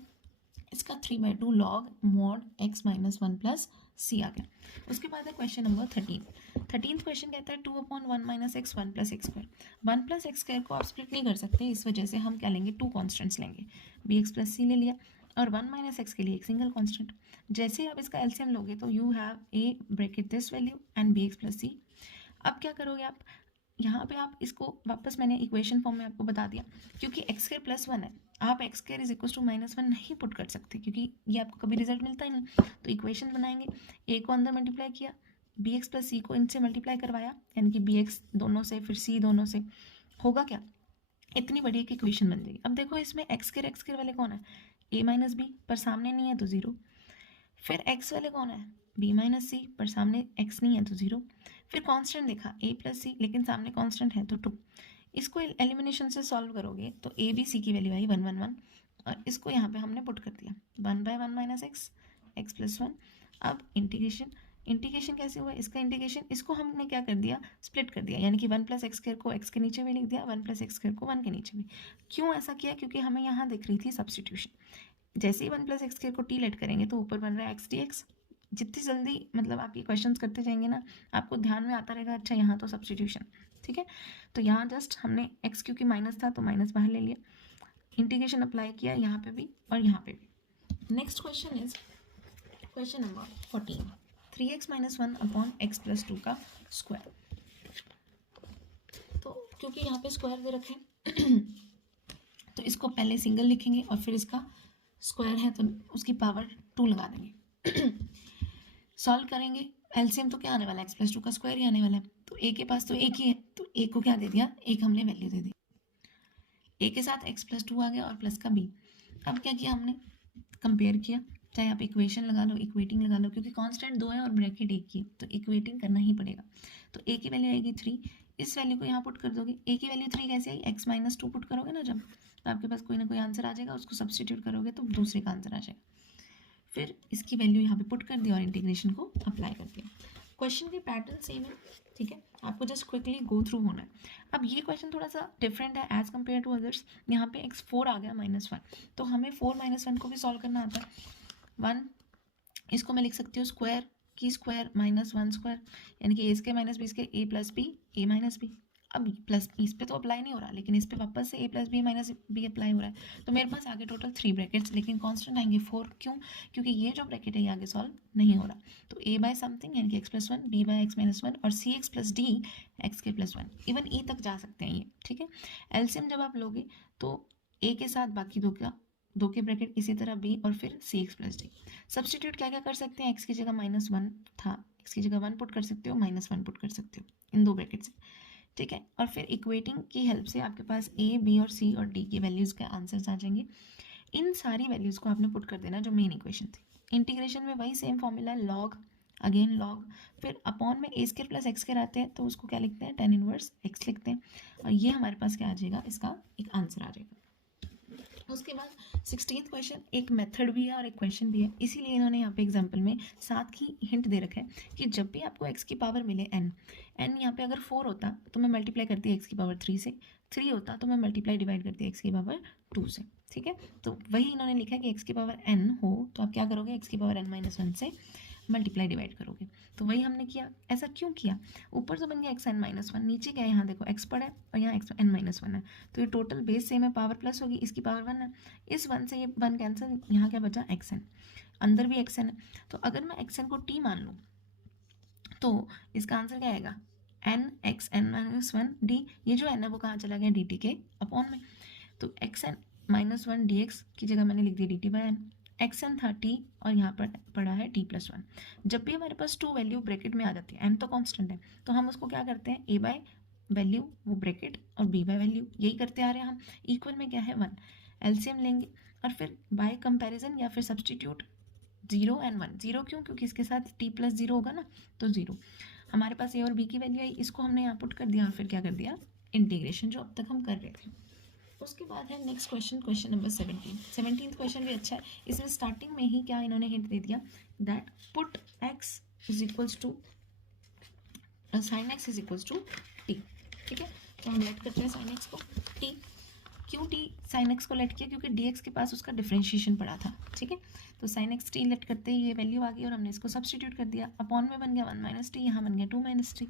इसका 3/2 log mod x - 1 + c आ गया। उसके बाद है क्वेश्चन नंबर 13th क्वेश्चन कहता है 2/1 - x 1 + x²। 1 + x² को आप स्प्लिट नहीं कर सकते, इस वजह से हम क्या लेंगे? 2 कॉन्स्टेंट्स लेंगे, bx + c ले लिया, और 1 - x के लिए एक सिंगल कॉन्स्टेंट। जैसे ही आप इसका एलसीएम लोगे तो you have a bracket this value and bx + c। अब क्या करोगे आप? यहाँ पे आप इसको वापस, मैंने इक्वेशन फॉर्म में आपको बता दिया, क्योंकि x² + 1 है, आप x² = -1 नहीं पुट कर सकते, क्योंकि ये आपको कभी रिजल्ट मिलता ही नहीं। तो इक्वेशन बनाएंगे, a को अंदर मल्टीप्लाई किया, bx + c को इनसे मल्टीप्लाई करवाया, यानी कि bx दोनों से फिर c दोनों से, होगा क्या? इतनी बड़ी एक इक्वेशन बन जाएगी। अब देखो इसमें x² वाले कौन है? a - b, पर सामने नहीं है तो 0। फिर x वाले कौन है? b - c, पर सामने x नहीं है तो 0। फिर कांस्टेंट देखा a + c, लेकिन सामने कांस्टेंट है तो 2। इसको एलिमिनेशन से सॉल्व करोगे तो a b c की वैल्यू आई 1 1 1, और इसको यहाँ पे हमने पुट कर दिया 1/1 - x x + 1 अब इंटीग्रेशन, इंटीग्रेशन कैसे हुआ, इसका इंटीग्रेशन, इसको हमने क्या कर दिया, स्प्लिट कर दिया, यानी कि 1+x² को x के नीचे भी लिख दिया, 1+x² को 1 के नीचे भी। क्यों ऐसा किया, क्योंकि हमें यहाँ दिख रही थी सब्सटीट्यूशन। जैसे ही 1+x² को t लेट करेंगे तो ऊपर बन रहा है x dx। जितनी जल्दी मतलब आप ये क्वेश्चंस करते जाएंगे ना, आपको ध्यान में आता रहेगा, अच्छा यहाँ तो सब्सटीट्यूशन, ठीक है। तो यहाँ जस्ट हमने x क्योंकि माइनस था तो माइनस बाहर ले लिया, इंटीग्रेशन अप्लाई किया यहाँ पे भी और यहाँ पे भी। Next question is question number 14, 3x - 1 upon x + 2 का स्क्वायर। तो क्योंकि यहाँ पे स्क्वायर दे रखे हैं तो इसको पहले सिंगल लिखेंगे और फिर इसका स्क्वायर है तो उसकी पावर 2 लगा देंगे। सॉल्व करेंगे, एलसीएम तो क्या आने वाला है, x + 2 का स्क्वायर ही आने वाला है। तो a के पास तो एक ही है, तो a को क्या दे दिया, एक हमने वैल्यू दे दी, a के साथ x + 2 आ गया और प्लस का b। अब क्या किया हमने, कंपेयर किया, चाहे आप इक्वेशन लगा लो, इक्वेटिंग लगा लो, क्योंकि कांस्टेंट 2 है और ब्रैकेट 1 की है तो इक्वेटिंग करना ही पड़ेगा। तो a की वैल्यू आएगी 3, इस वैल्यू को यहाँ पुट कर दोगे, a की वैल्यू 3 कैसे आई, x - 2 पुट करोगे ना जब, तो आपके पास कोई ना कोई आंसर आ जाएगा, उसको सब्सटीट्यूट करोगे तो दूसरे का आंसर आ जाएगा। फिर इसकी वैल्यू यहाँ पे पुट कर दी और इंटीग्रेशन को अप्लाई कर दिया। क्वेश्चन की पैटर्न सेम है, ठीक है, आपको जस्ट क्विकली गो थ्रू होना है। अब ये क्वेश्चन थोड़ा सा डिफरेंट है एज कम्पेयर टू अदर्स। यहाँ पे x4 आ गया -1, तो हमें 4 - 1 को भी सॉल्व करना आता है। 1 इसको मैं लिख सकती हूँ स्क्वायर की स्क्वायर -1 स्क्वायर, यानी कि a² - b² a + b a - b। अब प्लस इस पे तो अप्लाई नहीं हो रहा, लेकिन इस पे वापस से a + b - b अप्लाई हो रहा है। तो मेरे पास आगे टोटल 3 ब्रैकेट्स, लेकिन कांस्टेंट आएंगे 4। क्यों, क्योंकि ये जो ब्रैकेट है ये आगे सॉल्व नहीं हो रहा। तो a बाय समथिंग यानी कि x + 1, b बाय x - 1 और cx + d x के +1, इवन e तक जा सकते हैं ये, ठीक है। एलसीएम जब आप लोगे तो a के साथ बाकी दो के ब्रैकेट, इसी तरह b और फिर cx + d। सब्सटीट्यूट क्या क्या कर सकते हैं, x की जगह -1 था, x की जगह 1 पुट कर सकते हो, -1 पुट कर सकते हो इन दो ब्रैकेट से, ठीक है। और फिर इक्वेटिंग की हेल्प से आपके पास a, b और c और d की वैल्यूज़ के आंसर्स आ जाएंगे। इन सारी वैल्यूज़ को आपने पुट कर देना जो मेन इक्वेशन थी। इंटीग्रेशन में वही सेम फॉर्मूला है, लॉग अगेन लॉग, फिर अपॉन में a² + x² आते हैं तो उसको क्या लिखते हैं, tan इनवर्स x लिखते हैं, और ये हमारे पास क्या आ जाएगा, इसका एक आंसर आ जाएगा। उसके बाद 16th क्वेश्चन एक मेथड भी है और एक क्वेश्चन भी है, इसीलिए इन्होंने यहाँ पे एग्जाम्पल में साथ ही हिंट दे रखा है कि जब भी आपको x की पावर मिले n यहाँ पे अगर 4 होता तो मैं मल्टीप्लाई करती x की पावर 3 से, 3 होता तो मैं मल्टीप्लाई डिवाइड करती x की पावर 2 से, ठीक है। तो वही इन्होंने लिखा है कि x की पावर n हो तो आप क्या करोगे, x की पावर n - 1 से मल्टीप्लाई डिवाइड करोगे। तो वही हमने किया। ऐसा क्यों किया, ऊपर तो बन गया x n - 1, नीचे क्या है, यहाँ देखो x पड़ा है और यहाँ x n - 1 है, तो ये टोटल बेस सेम है, पावर प्लस होगी, इसकी पावर 1 है, इस 1 से ये 1 कैंसिल, यहाँ क्या बचा xn, अंदर भी xn है। तो अगर मैं xn को t मान लूँ तो इसका आंसर क्या आएगा, n x n - 1 d, ये जो n है वो कहाँ चला गया, dt के अपॉन में। तो xn - 1 dx की जगह मैंने लिख दिया dt/n, xn था t और यहाँ पर पड़ा है t+1। जब भी हमारे पास 2 वैल्यू ब्रैकेट में आ जाती है, n तो कांस्टेंट है, तो हम उसको क्या करते हैं, a बाय वैल्यू वो ब्रैकेट और b बाय वैल्यू, यही करते आ रहे हैं हम। इक्वल में क्या है 1, एलसीएम लेंगे और फिर बाय कंपैरिजन या फिर सब्सटीट्यूट 0 and 1। 0 क्यों, क्योंकि इसके साथ t+0 होगा ना, तो 0। हमारे पास a और b की वैल्यू आई, इसको हमने यहाँ पुट कर दिया और फिर क्या कर दिया, इंटीग्रेशन जो अब तक हम कर रहे थे। उसके बाद है next question, question number 17th question भी अच्छा है। इसमें स्टार्टिंग में ही क्या इन्होंने हिंट दे दिया, that put x = sin x = t, ठीक है। तो हम लेट करते हैं sin x को t। क्यों t sin x को लेट किया, क्योंकि dx के पास उसका डिफरेंशिएशन पड़ा था, ठीक है। तो sin x t लेट करते ही ये वैल्यू आ गई और हमने इसको सब्सटीट्यूट कर दिया, अपॉन में बन गया 1 - t, यहाँ बन गया 2 - t।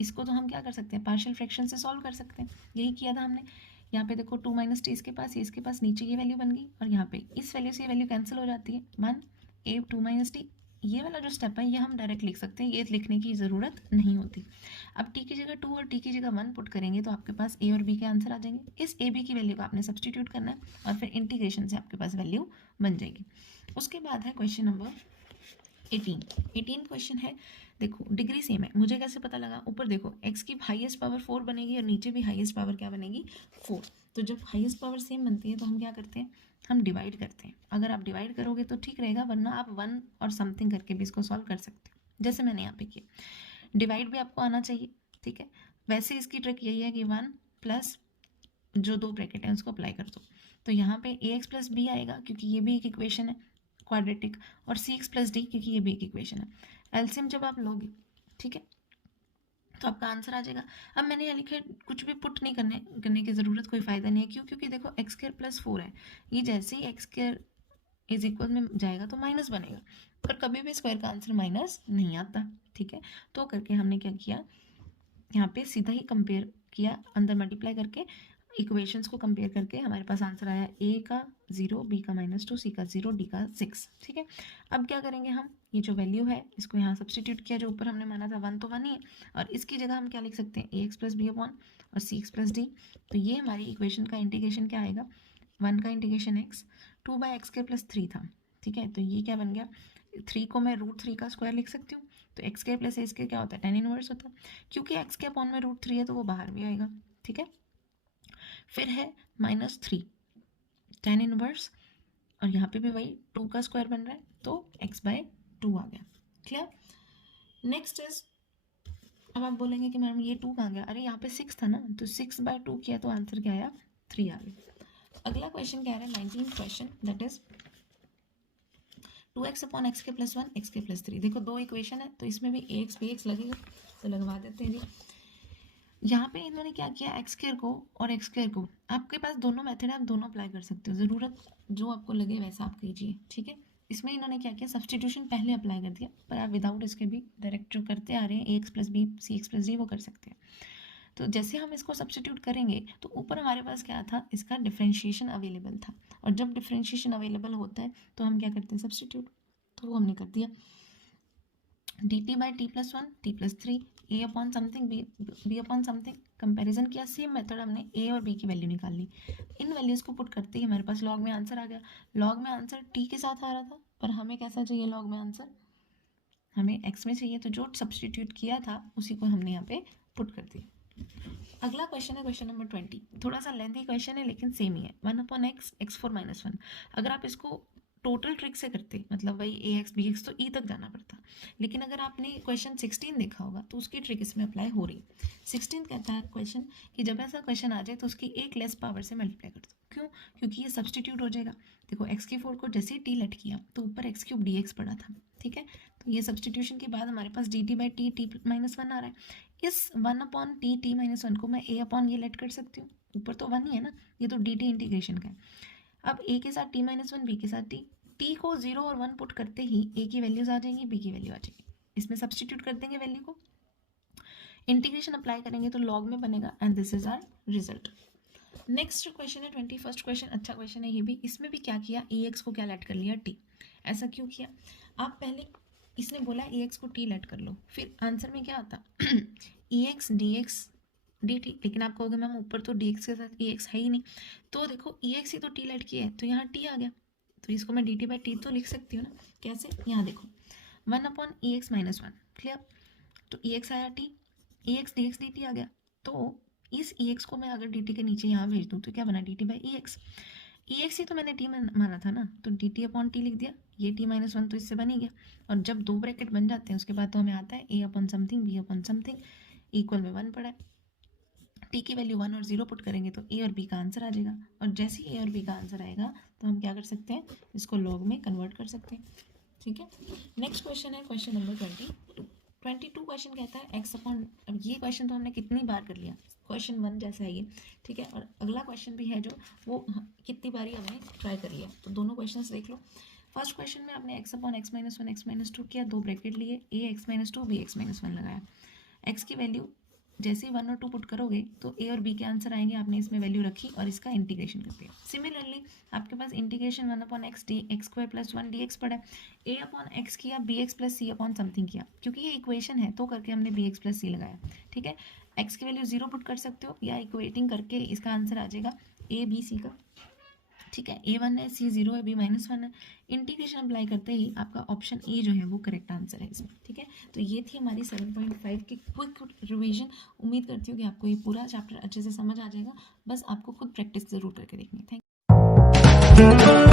इसको तो हम क्या कर सकते हैं, पार्शियल फ्रैक्शन से सॉल्व कर सकते हैं, यही किया था हमने। यहाँ पे देखो 2 - t इसके पास, ये इसके पास, नीचे ये वैल्यू बन गई और यहाँ पे इस वैल्यू से ये वैल्यू कैंसिल हो जाती है, 1 a 2 - t। ये वाला जो स्टेप है ये हम डायरेक्ट लिख सकते हैं, ये लिखने की ज़रूरत नहीं होती। अब t की जगह 2 और t की जगह 1 पुट करेंगे तो आपके पास a और b के आंसर आ जाएंगे। इस a b की वैल्यू को आपने सब्सटीट्यूट करना है और फिर इंटीग्रेशन से आपके पास वैल्यू बन जाएगी। उसके बाद है क्वेश्चन नंबर 18 क्वेश्चन है। देखो डिग्री सेम है, मुझे कैसे पता लगा, ऊपर देखो x की हाईएस्ट पावर 4 बनेगी और नीचे भी हाईएस्ट पावर क्या बनेगी, 4। तो जब हाईएस्ट पावर सेम बनती है तो हम क्या करते हैं, हम डिवाइड करते हैं। अगर आप डिवाइड करोगे तो ठीक रहेगा, वरना आप 1 और समथिंग करके भी इसको सॉल्व कर सकते हो, जैसे मैंने यहाँ पे किया। डिवाइड भी आपको आना चाहिए, ठीक है। वैसे इसकी ट्रिक यही है कि 1 प्लस जो 2 ब्रैकेट है उसको अप्लाई कर दो, तो यहाँ पे ax + b आएगा, क्योंकि ये भी एक इक्वेशन है, क्वाड्रेटिक, और सी एक्स प्लस डी क्योंकि ये बी की इक्वेशन है। एलसीएम जब आप लोगे, ठीक है, तो आपका आंसर आ जाएगा। अब मैंने यहाँ लिखा है कुछ भी पुट नहीं करने की ज़रूरत, कोई फ़ायदा नहीं है। क्यों? क्योंकि देखो एक्स स्क्वायर प्लस 4 है, ये जैसे ही एक्स स्क्वायर इज इक्वल में जाएगा तो माइनस बनेगा, पर कभी भी स्क्वायर का आंसर माइनस नहीं आता, ठीक है। तो करके हमने क्या किया, यहाँ पे सीधा ही कंपेयर किया, अंदर मल्टीप्लाई करके इक्वेशंस को कंपेयर करके हमारे पास आंसर आया ए का 0, बी का -2, सी का 0, डी का 6, ठीक है। अब क्या करेंगे हम, ये जो वैल्यू है इसको यहाँ सब्सटीट्यूट किया, जो ऊपर हमने माना था 1 तो 1 ही है, और इसकी जगह हम क्या लिख सकते हैं, a x plus B upon और सी एक्स प्लस डी। तो ये हमारी इक्वेशन का इंटीग्रेशन क्या आएगा, 1 का इंटीग्रेशन एक्स, 2/x² + 3 था, ठीक है। तो ये क्या बन गया, 3 को मैं √3 का स्क्वायर लिख सकती हूँ, तो x² + a² क्या होता है, tan इनवर्स होता है। क्योंकि x के अपॉन में √3 है तो वो बाहर भी आएगा, ठीक है। फिर है -3 tan इनवर्स, और यहाँ पे भी वही 2 का स्क्वायर बन रहा है, तो x/2 आ गया। क्लियर? नेक्स्ट इज, अब आप बोलेंगे कि मैम ये 2 कहाँ गया, अरे यहाँ पे 6 था ना, तो 6/2 किया तो आंसर क्या आया, 3 आ गया। अगला क्वेश्चन क्या है, 19th question, that is 2x upon x² + 1 x² + 3। देखो दो इक्वेशन है तो इसमें भी ax bx लगेगा, तो लगवा देते हैं जी। यहाँ पे इन्होंने क्या किया, x² को और x² को, आपके पास दोनों मेथड है, आप दोनों अप्लाई कर सकते हो, ज़रूरत जो आपको लगे वैसा आप कीजिए, ठीक है। इसमें इन्होंने क्या किया, सब्सटीट्यूशन पहले अप्लाई कर दिया, पर आप विदाउट इसके भी डायरेक्ट जो करते आ रहे हैं ax + b cx + d वो कर सकते हैं। तो जैसे हम इसको सब्सटीट्यूट करेंगे तो ऊपर हमारे पास क्या था, इसका डिफरेंशिएशन अवेलेबल था, और जब डिफरेंशिएशन अवेलेबल होता है तो हम क्या करते हैं, सब्सटीट्यूट, तो वो हमने कर दिया। dt/t + 1 t + 3 a upon something b upon something, comparison किया, सेम मेथड हमने a और b की वैल्यू निकाल ली। इन वैल्यूज़ को पुट करते ही हमारे पास लॉग में आंसर आ गया। लॉग में आंसर t के साथ आ रहा था, पर हमें कैसा चाहिए लॉग में आंसर, हमें x में चाहिए, तो जो सब्सटीट्यूट किया था उसी को हमने यहाँ पे पुट कर दिया। अगला क्वेश्चन है क्वेश्चन नंबर 20, थोड़ा सा लेंथी क्वेश्चन है लेकिन सेम ही है, 1/x x4 - 1। अगर आप इसको टोटल ट्रिक से करते, मतलब वही ax bx तो e तक जाना पड़ता, लेकिन अगर आपने क्वेश्चन 16 देखा होगा तो उसकी ट्रिक इसमें अप्लाई हो रही। 16 कहता है क्वेश्चन कि जब ऐसा क्वेश्चन आ जाए तो उसकी एक लेस पावर से मल्टीप्लाई कर दो। क्यों? क्योंकि ये सब्सटीट्यूट हो जाएगा। देखो x³ को जैसे ही t लट किया तो ऊपर x³ dx पड़ा था, ठीक है। तो ये सब्सटीट्यूशन के बाद हमारे पास dt/t t - 1 आ रहा है। इस 1/t t - 1 को मैं a अपॉन ये लेट कर सकती हूँ, ऊपर तो 1 ही है ना, ये तो dt इंटीग्रेशन का है। अब a के साथ t - 1, b के साथ t को 0 और 1 पुट करते ही a की वैल्यूज आ जाएंगी, b की वैल्यू आ जाएगी, इसमें सब्सटीट्यूट कर देंगे वैल्यू को, इंटीग्रेशन अप्लाई करेंगे तो लॉग में बनेगा, and this is our result. Next question है 21st क्वेश्चन, अच्छा क्वेश्चन है ये भी। इसमें भी क्या किया, ax को क्या लेट कर लिया, t। ऐसा क्यों किया, आप पहले, इसने बोला ax को t लेट कर लो, फिर आंसर में क्या आता ex dx dt, लेकिन आप कहोगे मैम ऊपर तो dx के साथ ax है ही नहीं, तो देखो ex ही तो t लेट किया है तो यहाँ t आ गया, तो इसको मैं dt/t तो लिख सकती हूँ ना, कैसे, यहाँ देखो 1/ex - 1, क्लियर। तो ex आया t, ex dx dt आ गया, तो इस ex को मैं अगर dt के नीचे यहाँ भेज दूँ तो क्या बना, dt/ex। ex ही तो मैंने t माना था ना, तो dt/t लिख दिया, ये t - 1 तो इससे बन ही गया, और जब दो ब्रैकेट बन जाते हैं उसके बाद तो हमें आता है a upon something b upon something equal में 1 पड़ा है। t की वैल्यू 1 और 0 पुट करेंगे तो a और b का आंसर आ जाएगा, और जैसे ही a और b का आंसर आएगा तो हम क्या कर सकते हैं, इसको लॉग में कन्वर्ट कर सकते हैं, ठीक है। नेक्स्ट क्वेश्चन है क्वेश्चन नंबर 22 क्वेश्चन कहता है x अपॉन, अब ये क्वेश्चन तो हमने कितनी बार कर लिया, क्वेश्चन 1 जैसा है ये, ठीक है। और अगला क्वेश्चन भी है जो वो कितनी बारी हमने ट्राई कर लिया, तो दोनों क्वेश्चन देख लो। फर्स्ट क्वेश्चन में आपने x अपॉन x - 1 x - 2 किया, दो ब्रैकेट लिए, a x - 2 b x - 1 लगाया। x की वैल्यू जैसे ही 1 और 2 पुट करोगे तो a और b के आंसर आएंगे, आपने इसमें वैल्यू रखी और इसका इंटीग्रेशन कर दिया। सिमिलरली आपके पास इंटीग्रेशन 1/x x² + 1 dx पड़ा है, a अपॉन x किया, bx + c अपॉन समथिंग किया, क्योंकि ये इक्वेशन है तो करके हमने bx + c लगाया, ठीक है। x की वैल्यू 0 पुट कर सकते हो, या इक्वेटिंग करके इसका आंसर आ जाएगा a b c का, ठीक है। a1 है, c 0 है, b -1 है, इंटीग्रेशन अप्लाई करते ही आपका ऑप्शन ए जो है वो करेक्ट आंसर है इसमें, ठीक है। तो ये थी हमारी 7.5 की क्विक रिवीजन। उम्मीद करती हूँ कि आपको ये पूरा चैप्टर अच्छे से समझ आ जाएगा, बस आपको खुद प्रैक्टिस जरूर करके देखनी है। Thank you.